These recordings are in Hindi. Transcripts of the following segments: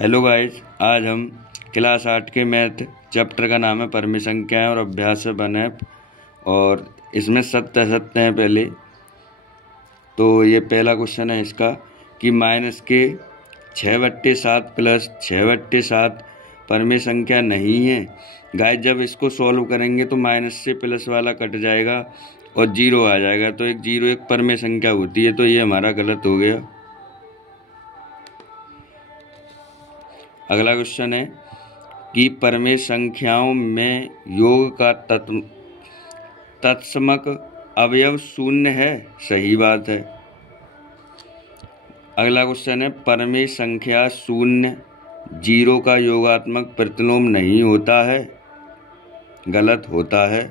हेलो गाइस, आज हम क्लास 8 के मैथ चैप्टर का नाम है परिमेय संख्याएं और अभ्यास से बने। और इसमें सत्य असत्य हैं। पहले तो ये पहला क्वेश्चन है इसका कि माइनस के 6/7 प्लस 6/7 परिमेय संख्या नहीं है। गाइस, जब इसको सॉल्व करेंगे तो माइनस से प्लस वाला कट जाएगा और जीरो आ जाएगा, तो एक जीरो एक परिमेय संख्या होती है, तो ये हमारा गलत हो गया। अगला क्वेश्चन है कि परिमेय संख्याओं में योग का तत्समक अवयव शून्य है। सही बात है। अगला क्वेश्चन है परिमेय संख्या शून्य जीरो का योगात्मक प्रतिलोम नहीं होता है। गलत होता है।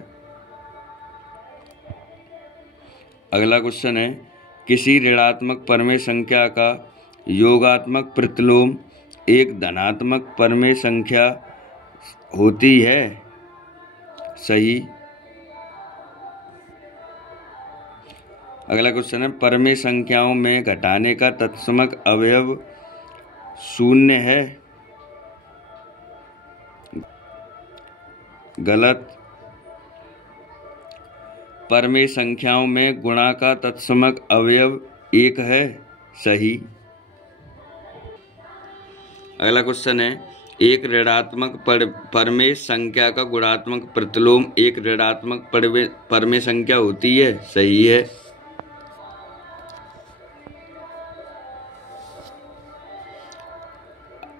अगला क्वेश्चन है किसी ऋणात्मक परिमेय संख्या का योगात्मक प्रतिलोम एक धनात्मक परिमेय संख्या होती है। सही। अगला क्वेश्चन है परिमेय संख्याओं में घटाने का तत्समक अवयव शून्य है। गलत। परिमेय संख्याओं में गुणा का तत्समक अवयव एक है। सही। अगला क्वेश्चन है एक ऋणात्मक परिमेय संख्या का गुणात्मक प्रतिलोम एक ऋणात्मक परिमेय संख्या होती है। सही है।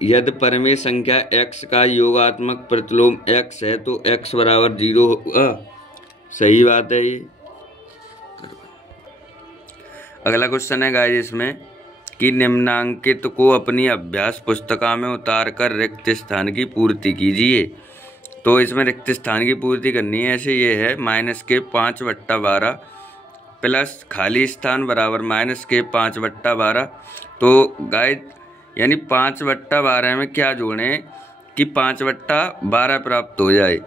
यदि परिमेय संख्या x का योगात्मक प्रतिलोम x है तो x बराबर 0 होगा। सही बात है ये। अगला क्वेश्चन है गाइस इसमें कि निम्नांकित को अपनी अभ्यास पुस्तिका में उतारकर रिक्त स्थान की पूर्ति कीजिए। तो इसमें रिक्त स्थान की पूर्ति करनी है। ऐसे ये है माइनस के 5/12 प्लस खाली स्थान बराबर माइनस के 5/12। तो गाइस यानी 5/12 में क्या जोड़ें कि 5/12 प्राप्त हो जाए।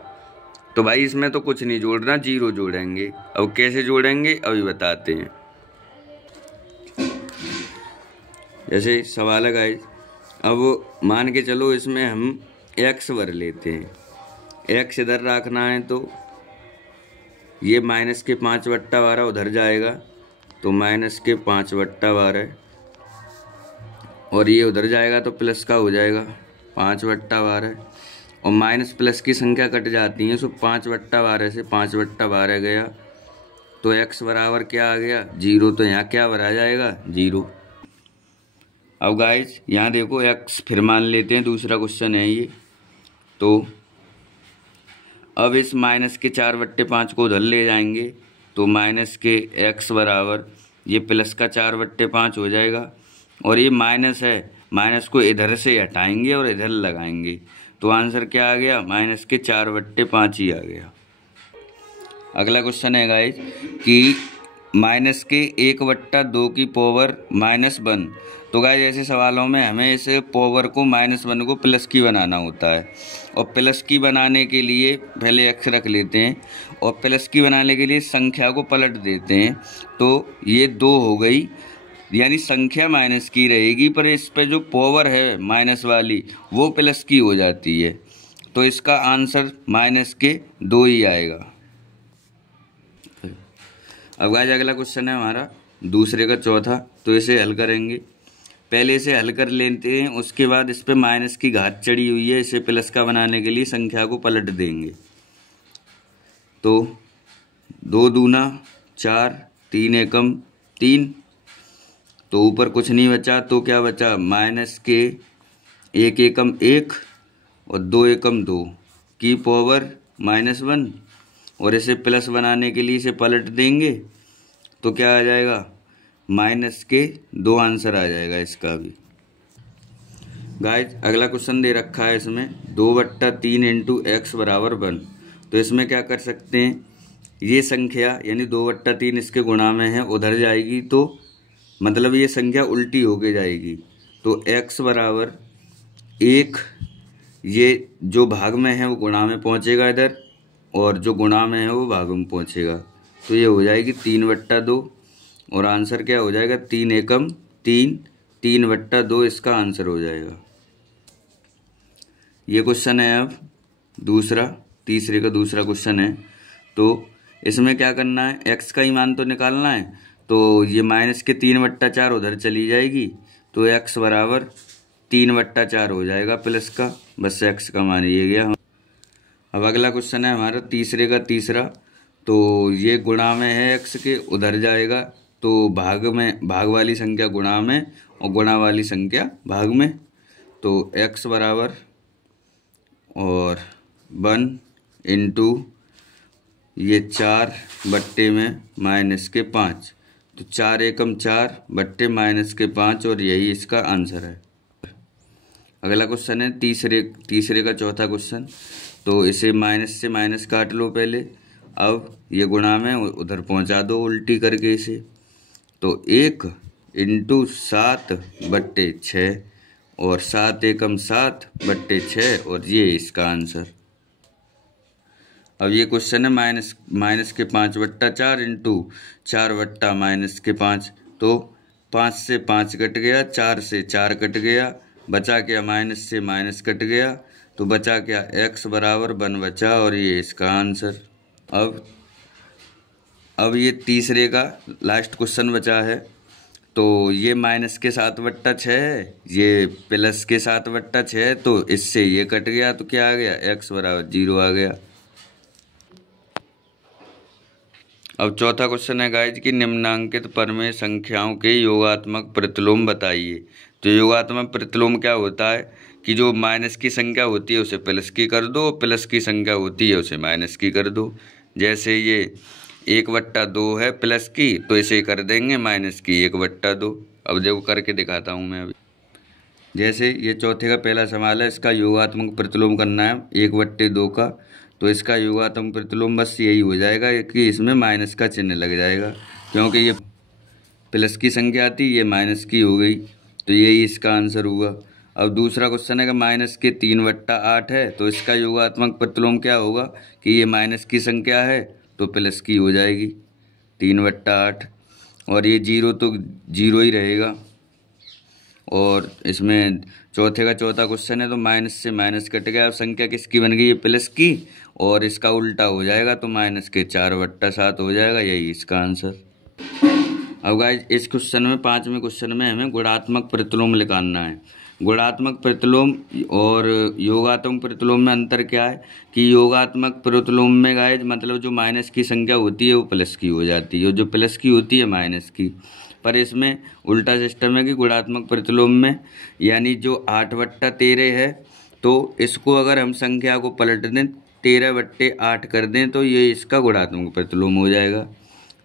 तो भाई इसमें तो कुछ नहीं जोड़ना, जीरो जोड़ेंगे। अब कैसे जोड़ेंगे अभी बताते हैं। जैसे सवाल है गाइस, अब मान के चलो इसमें हम x भर लेते हैं। x इधर रखना है तो ये माइनस के 5/12 उधर जाएगा, तो माइनस के 5/12 और ये उधर जाएगा तो प्लस का हो जाएगा 5/12 और माइनस प्लस की संख्या कट जाती है, सो 5/12 से 5/12 गया तो x बराबर क्या आ गया 0। तो यहाँ क्या भरा जाएगा 0। अब गाइस यहाँ देखो x फिर मान लेते हैं, दूसरा क्वेश्चन है ये। तो अब इस माइनस के 4/5 को उधर ले जाएंगे तो माइनस के x बराबर ये प्लस का 4/5 हो जाएगा और ये माइनस है, माइनस को इधर से हटाएंगे और इधर लगाएंगे तो आंसर क्या आ गया माइनस के 4/5 ही आ गया। अगला क्वेश्चन है गाइस कि माइनस के 1/2 की पावर -1। तो गाइस ऐसे सवालों में हमें इस पावर को -1 को प्लस की बनाना होता है और प्लस की बनाने के लिए पहले x रख लेते हैं और प्लस की बनाने के लिए संख्या को पलट देते हैं। तो ये 2 हो गई, यानी संख्या माइनस की रहेगी पर इस पे जो पावर है माइनस वाली वो प्लस की हो जाती है। तो इसका आंसर -2 ही आएगा। अब गाइस अगला क्वेश्चन है हमारा दूसरे का चौथा, तो इसे हल करेंगे। पहले इसे हल कर लेते हैं, उसके बाद इस पे माइनस की घात चढ़ी हुई है, इसे प्लस का बनाने के लिए संख्या को पलट देंगे। तो 2 दूना 4, 3 एकम 3, तो ऊपर कुछ नहीं बचा तो क्या बचा माइनस के 1 एकम 1 और 2 एकम 2 की पावर -1 और इसे प्लस बनाने के लिए इसे पलट देंगे तो क्या आ जाएगा -2 आंसर आ जाएगा इसका भी। गाइस अगला क्वेश्चन दे रखा है इसमें 2/3 × x बराबर 1। तो इसमें क्या कर सकते हैं, ये संख्या यानी 2/3 इसके गुणा में है उधर जाएगी तो मतलब ये संख्या उल्टी होके जाएगी। तो x बराबर 1, ये जो भाग में है वो गुणा में पहुंचेगा इधर और जो गुणा में है वो भाग में पहुंचेगा, तो ये हो जाएगी 3/2 और आंसर क्या हो जाएगा 3 एकम 3, 3/2 इसका आंसर हो जाएगा। ये क्वेश्चन है अब दूसरा, तीसरे का दूसरा क्वेश्चन है। तो इसमें क्या करना है, एक्स का ही मान तो निकालना है। तो ये माइनस के 3/4 उधर चली जाएगी, तो एक्स बराबर 3/4 हो जाएगा प्लस का, बस एक्स का मान ये गया। अब अगला क्वेश्चन है हमारा तीसरे का तीसरा। तो ये गुणा में है एक्स के, उधर जाएगा तो भाग वाली संख्या गुणा में और गुणा वाली संख्या भाग में। तो एक्स बराबर और 1 इंटू ये 4 में माइनस के 5, तो 4 एकम 4 बट्टे माइनस के 5, और यही इसका आंसर है। अगला क्वेश्चन है तीसरे का चौथा क्वेश्चन। तो इसे माइनस से माइनस काट लो पहले, अब ये गुणा में उधर पहुंचा दो उल्टी करके इसे। तो 1 इंटू 7/6 और 7 एकम 7/6, और ये इसका आंसर। अब ये क्वेश्चन है माइनस के 5/4 इंटू 4/-5। तो 5 से 5 कट गया, 4 से 4 कट गया, बचा क्या, माइनस से माइनस कट गया, तो बचा क्या, एक्स बराबर 1 बचा, और ये इसका आंसर। अब ये तीसरे का लास्ट क्वेश्चन बचा है। तो ये माइनस के 7/6 है, ये प्लस के 7/6 है, तो इससे ये कट गया, तो क्या आ गया, एक्स बराबर 0 आ गया। अब चौथा क्वेश्चन है गाइज कि निम्नांकित परमेय संख्याओं के योगात्मक प्रतिलोम बताइए। तो योगात्मक प्रतिलोम क्या होता है कि जो माइनस की संख्या होती है उसे प्लस की कर दो, प्लस की संख्या होती है उसे माइनस की कर दो। जैसे ये 1/2 है प्लस की, तो इसे कर देंगे माइनस की 1/2। अब देखो करके दिखाता हूँ मैं अभी। जैसे ये चौथे का पहला सवाल है, इसका योगात्मक प्रतिलोम करना है 1/2 का। तो इसका योगात्मक प्रतिलोम बस यही हो जाएगा कि इसमें माइनस का चिन्ह लग जाएगा, क्योंकि ये प्लस की संख्या आती, ये माइनस की हो गई, तो यही इसका आंसर हुआ। अब दूसरा क्वेश्चन है कि माइनस के 3/8 है, तो इसका योगात्मक प्रतिलोम क्या होगा कि ये माइनस की संख्या है तो प्लस की हो जाएगी 3/8, और ये 0 तो 0 ही रहेगा। और इसमें चौथे का चौथा क्वेश्चन है, तो माइनस से माइनस कट गया, अब संख्या किसकी बन गई है, प्लस की, और इसका उल्टा हो जाएगा, तो माइनस के 4/7 हो जाएगा, यही इसका आंसर। अब गाइज इस क्वेश्चन में, पांचवें क्वेश्चन में हमें गुणात्मक प्रतिलोम निकालना है। गुणात्मक प्रतिलोम और योगात्मक प्रतिलोम में अंतर क्या है कि योगात्मक प्रतिलोम में गाइज मतलब जो माइनस की संख्या होती है वो प्लस की हो जाती है, और जो प्लस की होती है माइनस की। पर इसमें उल्टा सिस्टम है कि गुणात्मक प्रतिलोम में यानी जो 8/13 है, तो इसको अगर हम संख्या को पलट दें 13/8 कर दें, तो ये इसका गुणात्मक प्रतिलोम हो जाएगा।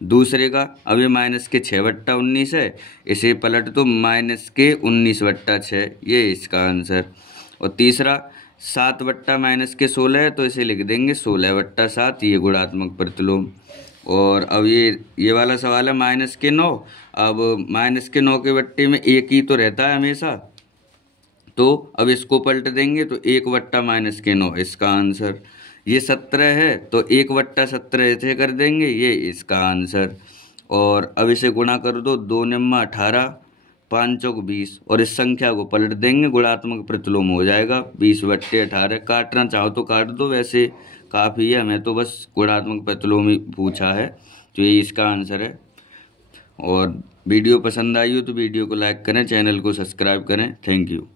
दूसरे का अब ये माइनस के 6/19 है, इसे पलट दो माइनस के 19/6, ये इसका आंसर। और तीसरा 7/-16 है, तो इसे लिख देंगे 16/7, ये गुणात्मक प्रतिलोम। और अब ये वाला सवाल है माइनस के 9। अब माइनस के 9 के बट्टे में एक ही तो रहता है हमेशा, तो अब इसको पलट देंगे तो 1/-9 इसका आंसर। ये 17 है, तो 1/17 ऐसे कर देंगे, ये इसका आंसर। और अब इसे गुणा कर दो, 2 निम्मा 18, 5 चौक 20, और इस संख्या को पलट देंगे, गुणात्मक प्रतिलोम हो जाएगा 20/18। काटना चाहो तो काट दो, वैसे काफ़ी है, हमें तो बस गुणात्मक प्रतिलोम ही पूछा है, तो ये इसका आंसर है। और वीडियो पसंद आई हो तो वीडियो को लाइक करें, चैनल को सब्सक्राइब करें। Thank you.